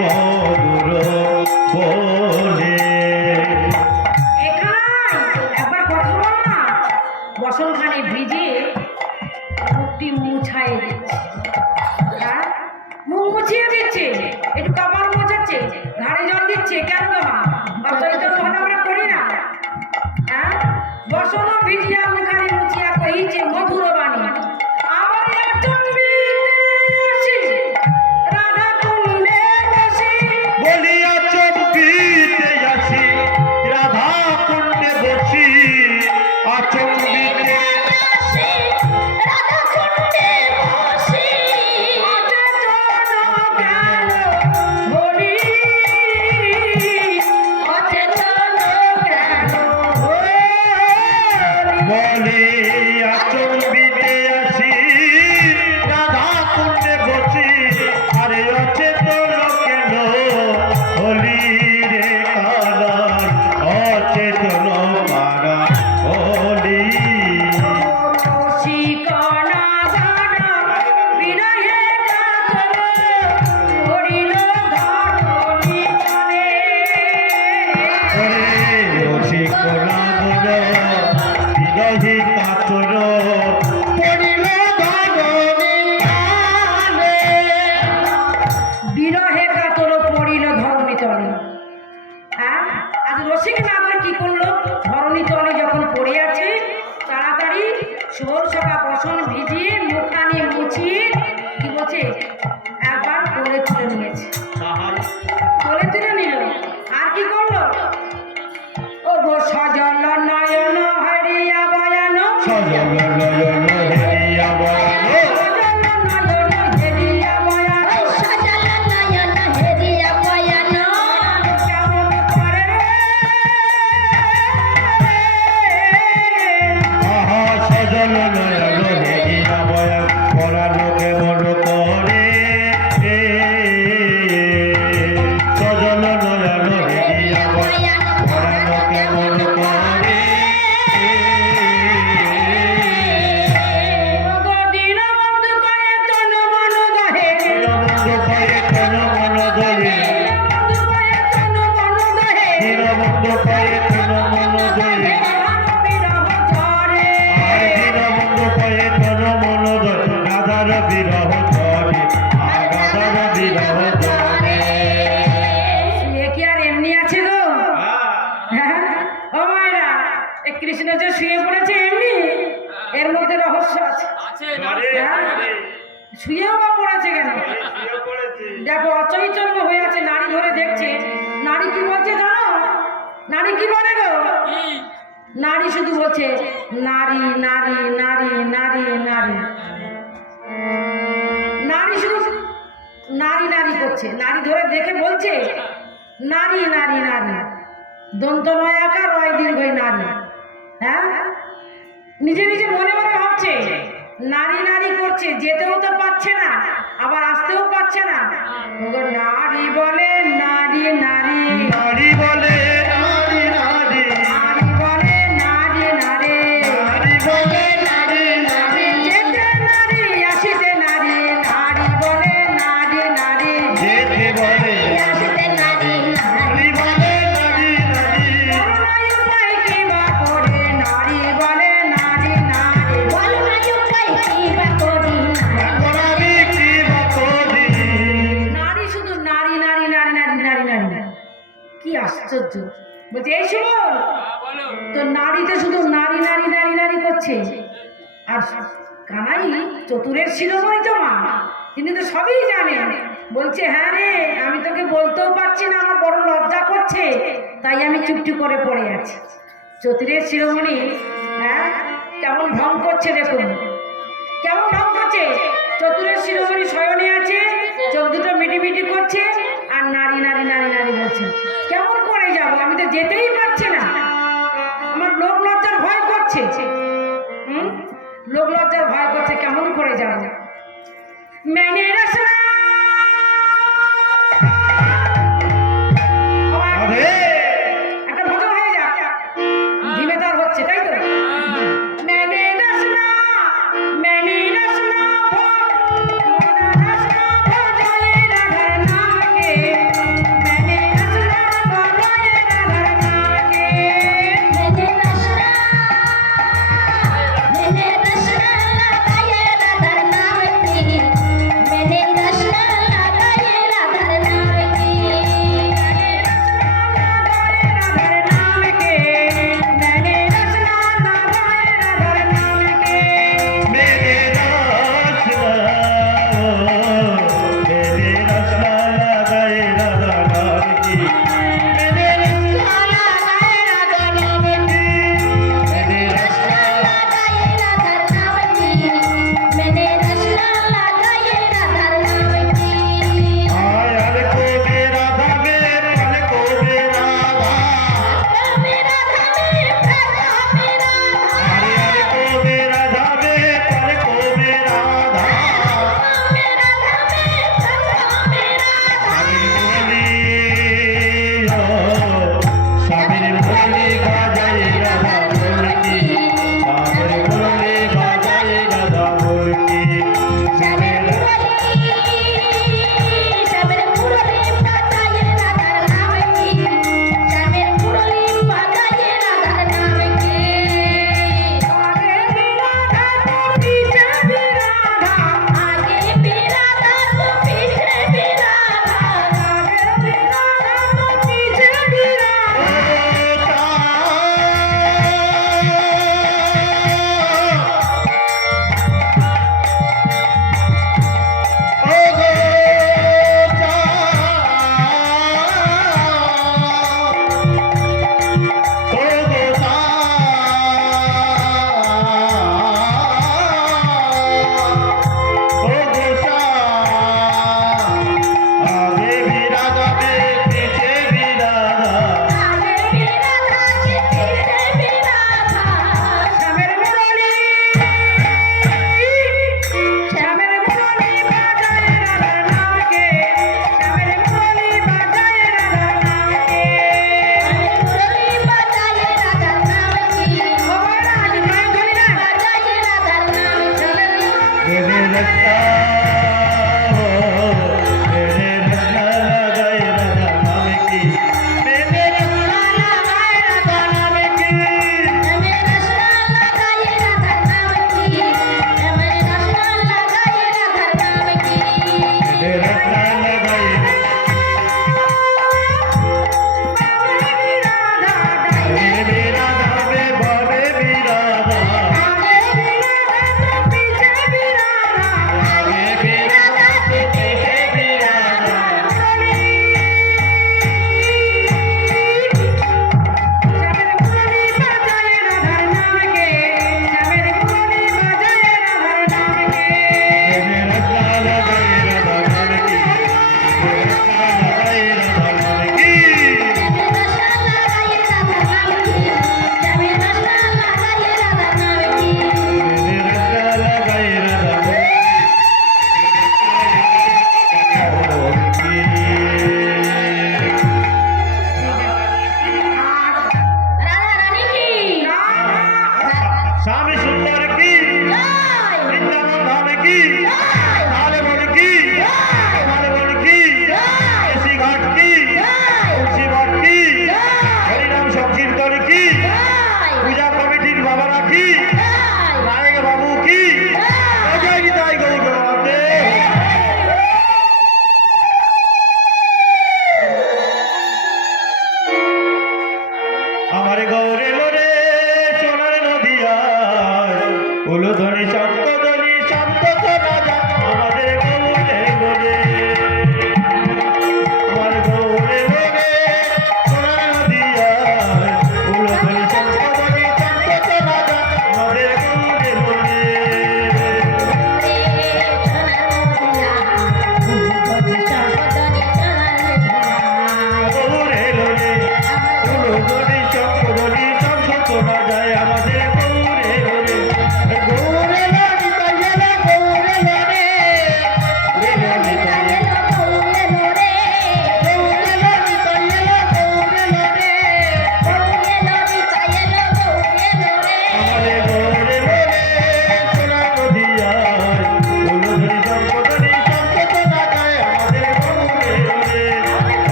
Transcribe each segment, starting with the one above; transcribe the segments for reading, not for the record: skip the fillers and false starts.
মধুর বলে। একবার কথা বল না, বসনখানে ভিজিয়ে মুখটি মুছাই দিচ্ছে, হ্যাঁ মুখ মুছিয়ে দিচ্ছে, একটু কপাল মোছাচ্ছে, ঘাড়ে জল দিচ্ছে। কেন গো মা? অতই তো মনে আমরা করি না, হ্যাঁ বসন ভিজিয়া মুখানি মুছিয়া কহিছে মধুর বাণী, আমার রাধা কুণ্ডে বসি বলিয়া চম্পিতে আসি, রাধা কুণ্ডে বসি, আচম্বিতে বলিয়া চম্বিতে আসি, রাধা কুণ্ডে বসি, আরে অচেতন কেন হলি রে কারা, অচেতন কারা হলি। বিরহী কাতর পড়িল বিরহে কাতর পড়িল ধরণী তলে। হ্যাঁ আজ রসিক নাগর কি করলো? ধরণী তলে যখন পড়ে আছে, তাড়াতাড়ি সোল সকা বসন ভিজিয়ে মুখানি মুছিয়ে কি বলছে একবার কোলে তুলে নিয়েছে, কোলে তুলে নিল। আর কি করলো? ও গো সজল নয়ন হরিয়া বয়ান, সজল নয়ন হেরিয়া বয়ান, আহা সজল নয়ন হেরিয়া বয়ান, পরানো কেমন করে, সজল নয়ন হেরিয়া বয়ান, পরানো কেমন করে। দীনবন্ধু কয়ে তন মন দহে, দীনবন্ধু কয়ে তন মন দহে, দীনবন্ধু কয়ে তন মন দহে, আর দীনবন্ধু কয়ে তন মন দহে, রাধার বিরহ ধরে, আর রাধার বিরহ ধরে। এ কি আর এমনি আছে গো? হ্যাঁ ও মায়েরা, এই কৃষ্ণ যে শুয়ে পড়েছে এমনি, এর মধ্যে রহস্য আছে। হ্যাঁ? শুয়েও বা পড়েছে কেন? দেখো অচৈতন্য হয়ে আছে, নারী ধরে দেখছে। নারী কি বলছে জানো? নারী কি বলে গো? নারী শুধু বলছে নারী নারী নারী নারী নারী, নারী শুধু নারী নারী করছে। নারী ধরে দেখে বলছে নারী নারী নারী, দন্ত নয় আকার রয় দীর্ঘই নারী। হ্যাঁ নিজে নিজে মনে মনে ভাবছে নারী নারী করছে, যেতেও তো পাচ্ছে না, আবার আসতেও পাচ্ছে না। নারী বলে নারী নারী, নারী বলে নারী নারী, নারী বলে নারী নারী, নারী বলে নারী নারী, যেতে নারী আসিতে নারী, নারী বলে নারী নারী, যেতে বলে আসিতে নারী, নারী বলে নারী নারী। করুণায় উপায় কি বা করে, নারী বলে নারী নারী, করুণায় উপায় কি বা করি, এখন আমি কি বা করি? নারী শুধু নারী নারী নারী নারী নারী নারী। কি আশ্চর্য! বলছে এই শুনুন, তো নারীতে শুধু নারী নারী নারী নারী করছে। আর কানাই চতুরের শিরোমণি তো মা, তিনি তো সবই জানেন। বলছে হ্যাঁ রে, আমি তোকে বলতেও পারছি না, আমার বড় লজ্জা করছে, তাই আমি চুপটি করে পড়ে আছি। চতুরের শিরোমণি হ্যাঁ কেমন ঢং করছে দেখুন, কেমন ঢং করছে। চতুরের শিরোমণি শয়নে আছে, চোখ দুটো মিটিমিটি করছে, আর নারী নারী নারী নারী বলছে। কেমন করে যাব? আমি তো যেতেই পারছি না, আমার লোক লজ্জার ভয় করছে। লোক লজ্জার ভয় করছে, কেমন করে যাব? मैंने रसना একটা ভজন হয়ে যাক, ধীমে তার হচ্ছে তাই তো। मैंने रसना भजले राधा नाम के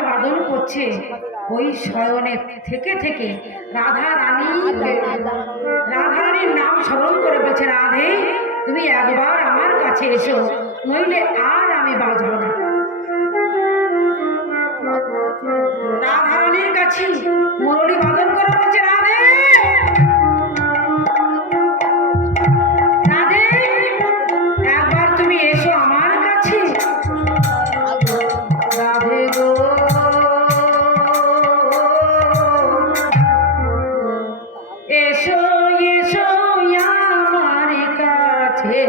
গলায় বাঁধন করছে, ওই শয়নে থেকে থেকে রাধা রানীর নাম স্মরণ করে বলছে, রাধে তুমি একবার আমার কাছে এসো, নইলে আর আমি বাঁচব না। রাধা রানীর কাছে মুরলী বাদন করে বলছে, রাধে রাধে একবার তুমি এসো আমার কাছে। রাধে গো এসো এসো আমার কাছে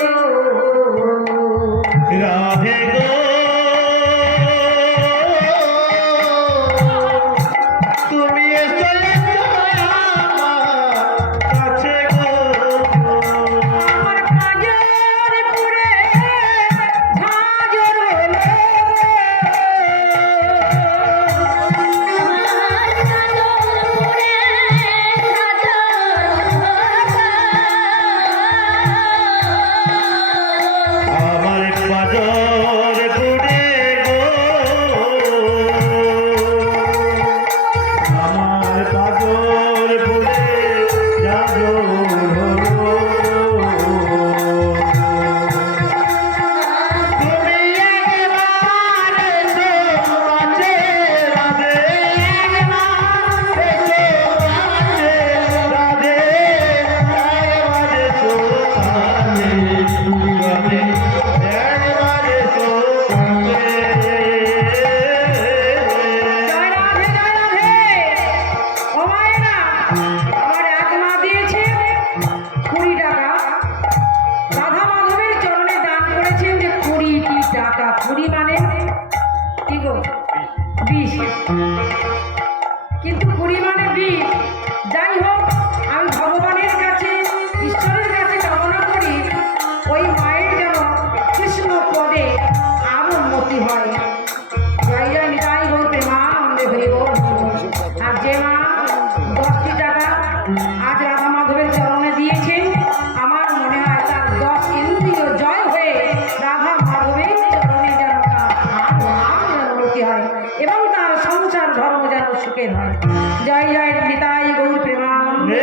গো। রাধে গো তুমি এসো আমার কাছে গো। আমার কাজের পুরে ঝাঁঝর হলো আমার পাজর পুড়ে গো, আমার পাজর পুড়ে যাজো তুমি একবার এসো কাছে রাধে, একবার এসো কাছে রাধে, একবার এসো কাছে রাধে, একবার এসো কাছে। জয় রাধে জয় রাধে। ও মায়েরা, আমার এক মা দিয়েছে 20 টাকা, রাধা মাধবের চরণে দান করেছেন যে 20টি টাকা। 20 মানে কি গো 20, কিন্তু 20 মানে 20। যাই হোক, আমি ভগবানের কাছে ঈশ্বরের কাছে কামনা করি ওই মায়ের যেন কৃষ্ণ পদে আরো উন্নতি হয়। জয় জয় নিতাই গৌর প্রেমানন্দে হরি বল। আর যে মা 10টি টাকা আজ রাধা মাধবের চরণে দিয়েছেন, আমার মনে হয় তার 10 ইন্দ্রিয় জয় হয়ে রাধা মাধবের চরণে যেন তার যেন উন্নতি হয় এবং তার সংসার ধর্ম যেন সুখের হয়। জয় জয় নিতাই গৌর প্রেমানন্দে।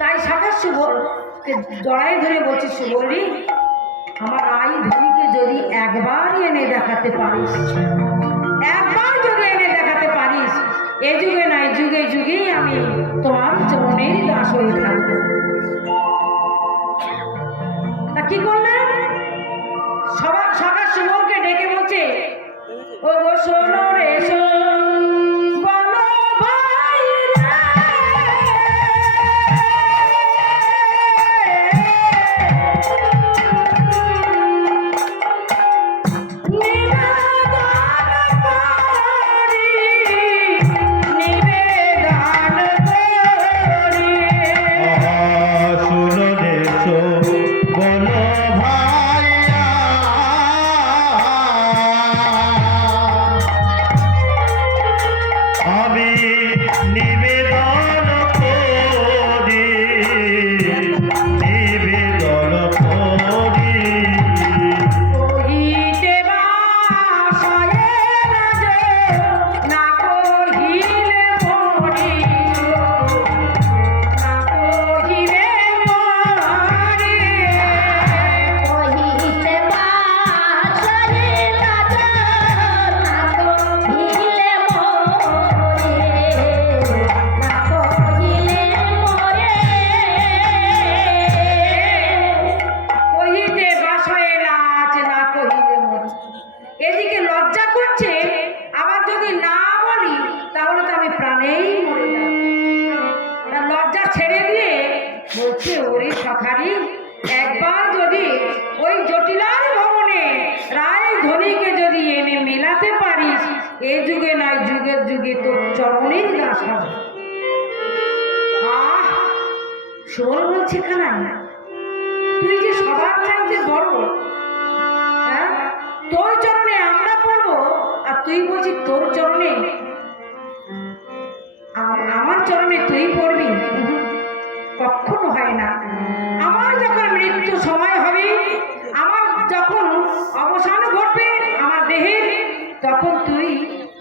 তাই সাকার শুভকে জড়াই ধরে বলছি, শুভরি আমার আই ধনীকে যদি একবার এনে দেখাতে পারিস, একবার যদি এনে দেখাতে পারিস, এ যুগে নয় যুগে যুগেই আমি তোমার চরণের দাস হয়ে থাকবো। তা কি করলেন? সবার সকাল শুভকে ডেকে বলছে, ও গো শোনো রে শোনো, বলো ভাই রে। শুনো দেশো বলো ভাইয়া, আমি নিবেদন করি, নিবেদন করি। কহিতে বাসায় রাজে, না কহিলে মরি, না কহিলে মরি। কহিতে বাসায় রাজে, না কহিলে মরি, না কহিলে মরে। কহিতে বাসায় রাজ, না কহিলে মরি। এদিকে লজ্জা করছে, আবার যদি না বলি তাহলে তো আমি প্রাণেই মরে যাব। তা লজ্জা ছেড়ে দিয়ে বলছে, ওরে সখারি একবার যদি ওই জটিলার ভবনে রায় ধনীকে যদি এনে মেলাতে পারিস, এ যুগে নয় যুগে যুগে তোর চরণের দাস হবে। আহ শোল বলছে খানা, তুই যে সবার চাইতে বড়, হ্যাঁ তোর চরণে আমরা পড়বো আর তুই বলছিস তোর চরণে আমার চরণে তুই পড়বি? কখনো হয় না। আমার যখন মৃত্যু সময় হবে, আমার যখন অবসান ঘটবে আমার দেহের, তখন তুই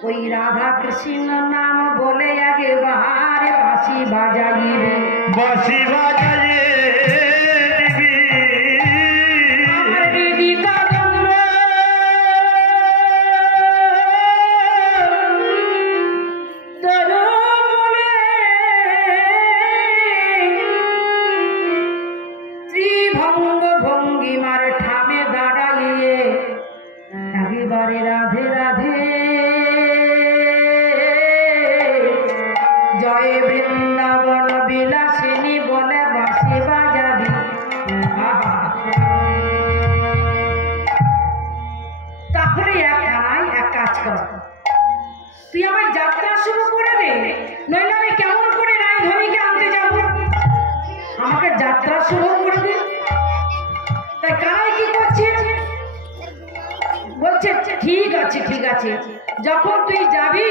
ওই রাধা কৃষ্ণ নাম বলে একবার বাঁশি বাজাইবে। বাঁশি বাজাইয়ে দিবি আমার দিদি কাদম্ব তোর মনে ত্রিভঙ্গ ভঙ্গিমার ঠামে দাঁড়াইয়ে একেবারে রাধে রাধে জয় বৃন্দাবন বিলাসিনী বলে বাঁশি বাজাবি। আহা! তাহলে এক কাজ কর, তুই আমার যাত্রা শুরু করে দে, নইলে আমি কেমন করে রায়ধনীকে আনতে যাব? আমাকে যাত্রা শুরু করে দে। তাই কানাই কি করছে? বলছে ঠিক আছে ঠিক আছে, যখন তুই যাবি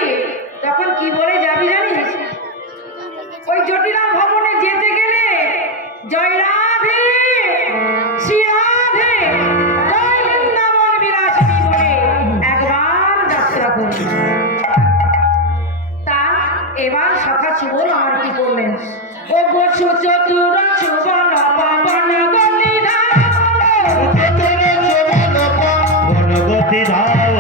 তখন কি বলে যাবি জানিস? ওই জটিলা ভবনে যেতে গেলে জয় রাধে শ্রী রাধে জয় বৃন্দাবন বিলাসিনী বলে একবার যাত্রা করবি। তা এবার সখা সুবল আমার কি করলেন? ও গো সুচতুর সুবল পাবন গতিধার গণগতি ধাওলো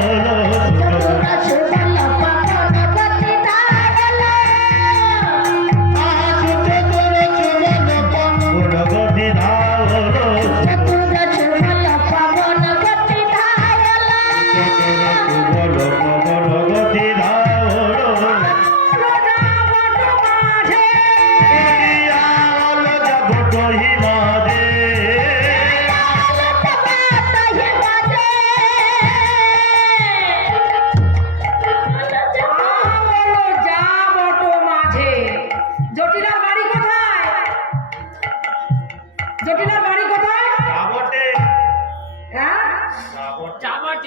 গুণগতি ধাওলো বলো গণগতি ধাওলো আলো যাব কহি মাঝে জটিলার বাড়ি কোথায়? জটিলার বাড়ি কোথায়? যাবটে হ্যাঁ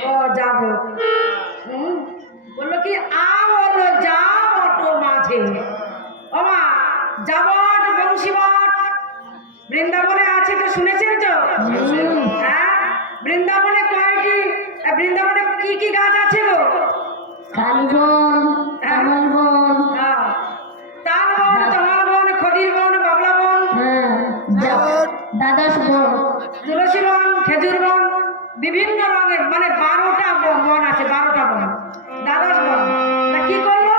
ও যাবো। বললো কি বললো যাবট মাঝে। ও মা, যাবট বংশীবট বৃন্দাবনে আছে তো, শুনেছেন তো? হ্যাঁ, বৃন্দাবনে কয়টি, বৃন্দাবনে কি কি গাছ আছে গো? কালবন, কামলবন, হ্যাঁ, তালবন, তমালবন, খদির বন, বাবলা বন, দ্বাদশ বন, তুলসী বন, খেজুর বন, বিভিন্ন রঙের মানে 12টা বন আছে, 12টা বন, দ্বাদশ বন। তা কি করলো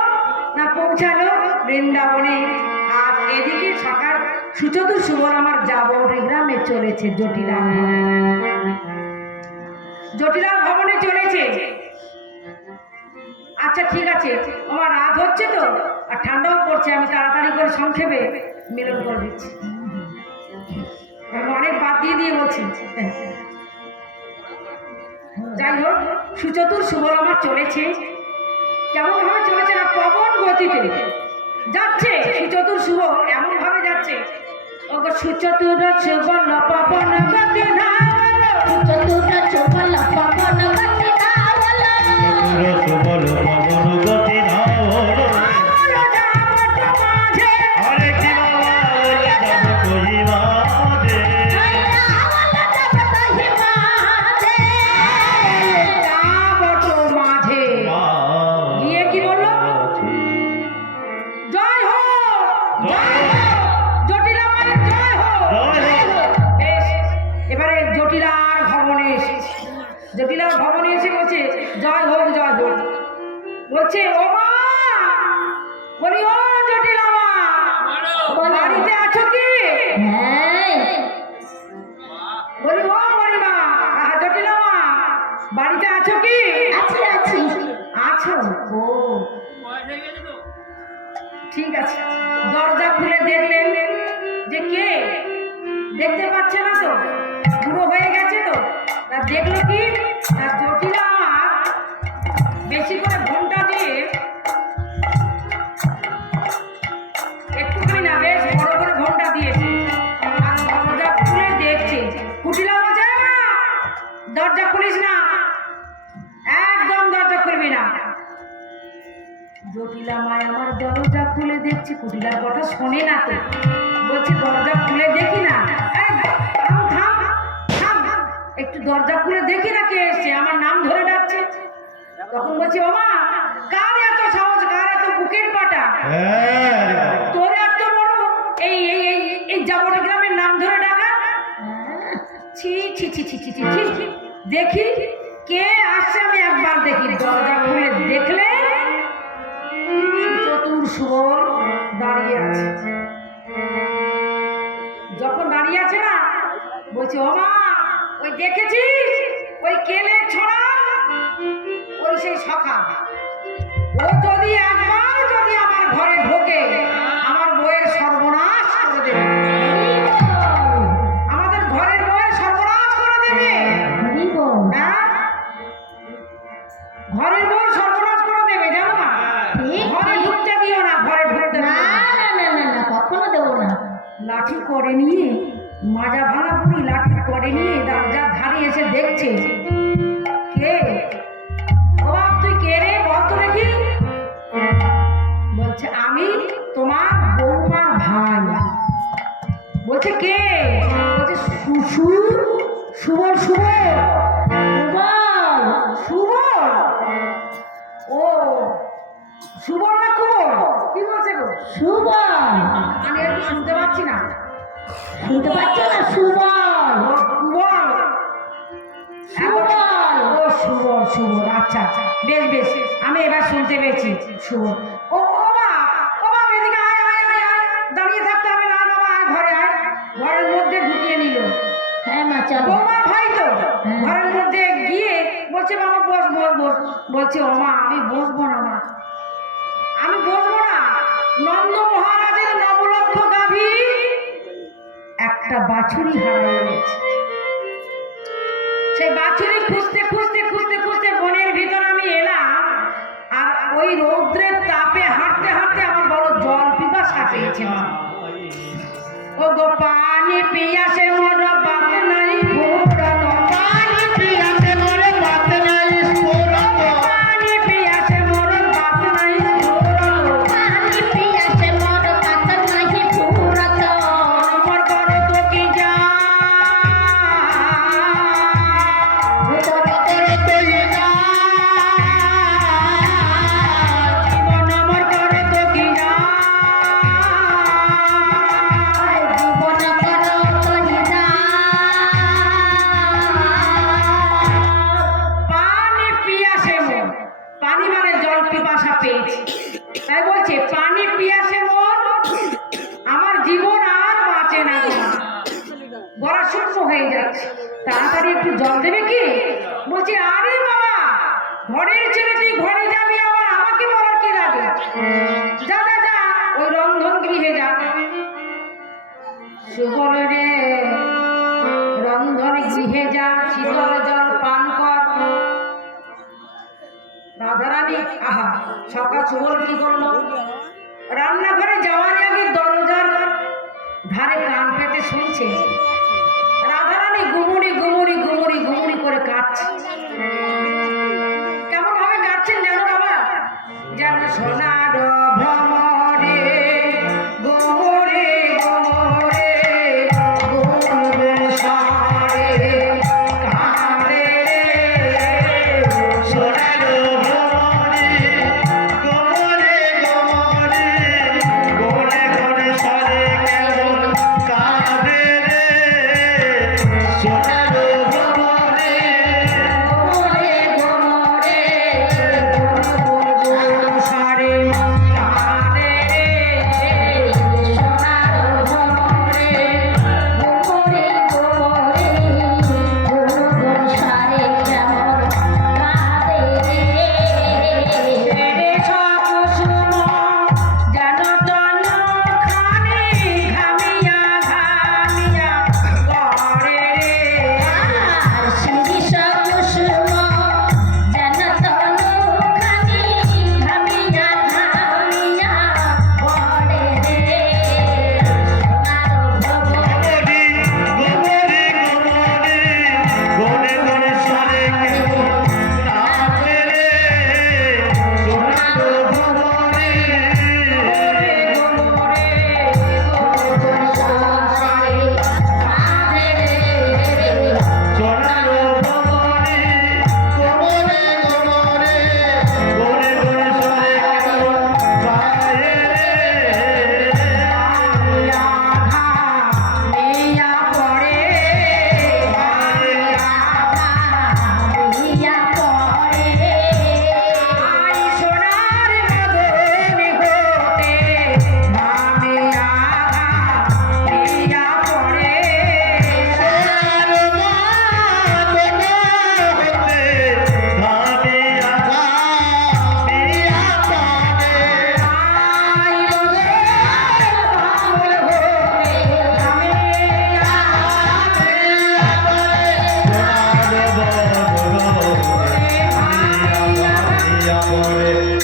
না, পৌঁছালো বৃন্দাবনে। আর এদিকে সকাল সুচতুর সুবল আমার যাবটি গ্রামে চলেছে, জটিলার ভবনে চলেছে। আচ্ছা ঠিক আছে, আমার রাত হচ্ছে তো আর ঠান্ডাও পড়ছে, আমি তাড়াতাড়ি করে সংক্ষেপে মিলন করে দিচ্ছি। আমি অনেক বাদ দিয়ে বলছি। যাই হোক, সুচতুর সুবল আমার চলেছে। কেমন ভাবে চলেছে না, পবন গতিতে যাচ্ছে সুচতুর সুবল, এমন ভাবে যাচ্ছে। ওগো সুচতুর সুবল পবন গতি ধাওলো, চতুর্থ চোপল পবন গতি ধাওলো, সুবল পবন গতি ধাওলো আলো যাবট মাঝে, আরে কি বাবা ওলে যাব কহি মাঝে যাবট মাঝে গিয়ে কি বললো? জয় হো, জয় হো, জটিলা মায়ের জয় হো। জয় হো। বেশ, এবারে জটিলার ভবনে এসেছে। জটিলার ভবনে এসে বলছে জয় হোক জয় হোক। বলছে ও মা, বলি ও জটিলা মা, বাড়িতে আছো কি? হ্যাঁ, বলি ও মরিমা, জটিলা মা, বাড়িতে আছো কি? আছি আছি, আছো? ও ঠিক আছে। দরজা খুলে দেখলেন যে কে, দেখতে পাচ্ছে না তো, বুড়ো হয়ে গেছে তো। তা দেখলো কি না, জটিলা আমার বেশি করে ঘন্টা দিয়ে একটুখানি না, বেশ বড় করে ঘন্টা দিয়েছে। আর দরজা খুলে দেখছে। কুটিলা বলছে না, দরজা খুলিস না, একদম দরজা খুলবি না। জটিলা মায় আমার দরজা খুলে দেখছে, কুটিলার কথা শোনে না তো, বলছে দরজা খুলে দেখি না। এই, থাম থাম থাম, একটু দরজা খুলে দেখি না কে এসছে, আমার নাম ধরে ডাকছে। তখন বলছি ও মা, কার এত সাহস, কার এত বুকের পাটা, হ্যাঁ রে বাবা। তোর এত বড় এই এই এই এই যাবড় গ্রামের নাম ধরে ডাকা। ছি ছি ছি ছি ছি ছি ছি। দেখি কে আসছে, আমি একবার দেখি। দরজা খুলে দেখলে চতুর সুবল দাঁড়িয়ে আছে। যখন দাঁড়িয়ে আছে না, বলছি ও মা, ওই দেখেছিস ওই কেলে ছড়া, ওই সেই সখা, ও যদি একবার যদি আমার ঘরে ঢোকে, আমার বউয়ের সর্বনাশ করে দেবে। আমাদের ঘরের বউয়ের সর্বনাশ করে দেবে। হ্যাঁ, ঘরের বউ সর্বনাশ করে দেবে, জানো না? ঘরে ঢুকতে দিও না, ঘরে ঢুকতে না দিও না। না না না না, কখনো দেবো না। লাঠি করে নিয়ে, মাজা ভাঙা পুরি লাঠি করে নিয়ে দরজার ধারে এসে দেখছে কে। ও বাপ, তুই কে রে, বল তো দেখি। বলছে আমি তোমার বৌমার ভাই। বলছে কে? বলছে সুবল সুবল সুবল। ও সুবল না কুবল? কি বলছে গো? সুবল। আমি একটু শুনতে পাচ্ছি না। শুনতে পাচ্ছ না? সুবল। ও কুবল। সুবল। ও সুবল সুবল, আচ্ছা আচ্ছা, বেশ বেশ, আমি এবার শুনতে পেয়েছি সুবল। ও ও বাপ, এদিকে আয় আয় আয় আয়। দাঁড়িয়ে থাকতে হবে না বাবা, আয় ঘরে আয়। ঘরের মধ্যে ঢুকিয়ে নিল। হ্যাঁ মা, চলো। বৌমার ভাই তো। হ্যাঁ। ঘরের মধ্যে গিয়ে বলছে বাবা বস বস বস। বলছে ও মা, আমি বসবো না মা, আমি বসবো না। নন্দ মহারাজের নবলক্ষ গাভী একটা বাছুরি হারিয়ে গেছে। সেই বাছুরি খুঁজতে খুঁজতে খুঁজতে খুঁজতে বনের ভিতর আমি এলাম। আর ওই রৌদ্রের তাপে হাঁটতে হাঁটতে আমার বড় জল পিপাসা পেয়েছে। ও গো পানি পিয়াসে মোর বাত নাই ফুরানো, পানি পিয়াসে মোর বাত নাই ফুরানো, পানি পিয়াসে মোর বাত নাই ফুরানো, পানি পিয়াসে মোর বাত নাহি ফুরাতো। আমার করো তো কি যা, তোর করে তুই না। জীবন আমার করো তো কি যা। জীবন করো তুই না। পানি পিয়াসে মন, পানি মানে জল পিপাসা পেয়েছি, তাই বলছে পানি পিয়াসে মন, আমার জীবন আর বাঁচে না, গলা শুকনো হয়ে যাচ্ছে, তাড়াতাড়ি একটু জল দেবে কি? বলছে আরে বাবা, ঘরের ছেলে তুই ঘরে যাবি, আবার আমাকে বলার কি লাগে? যা যা যা, ওই রন্ধন গৃহে যা। সুবল রে, রন্ধন গৃহে যা, শীতল জল পান কর। রাধারানী, আহা, সকাল সুবল কি করলো? রান্নাঘরে যাওয়ার আগে দরজার ধারে কান পেতে শুনছে। রাধারানী গুমুরি গুমুরি গুমুরি গুমুরি করে কাঁদছে। কেমন ভাবে কাঁদছেন জানো বাবা? যেন সোনার ভ্রমরে গুমুরি গুমুরি গুমুরি সারে কাঁদে সোনার ভ্রমরে গোমরে গোমরে গোলে গোলে সারে কেমন কাঁদে রে। সোনার ভ্রমরে গোমরে গোমরে গুমুরি সারে পরে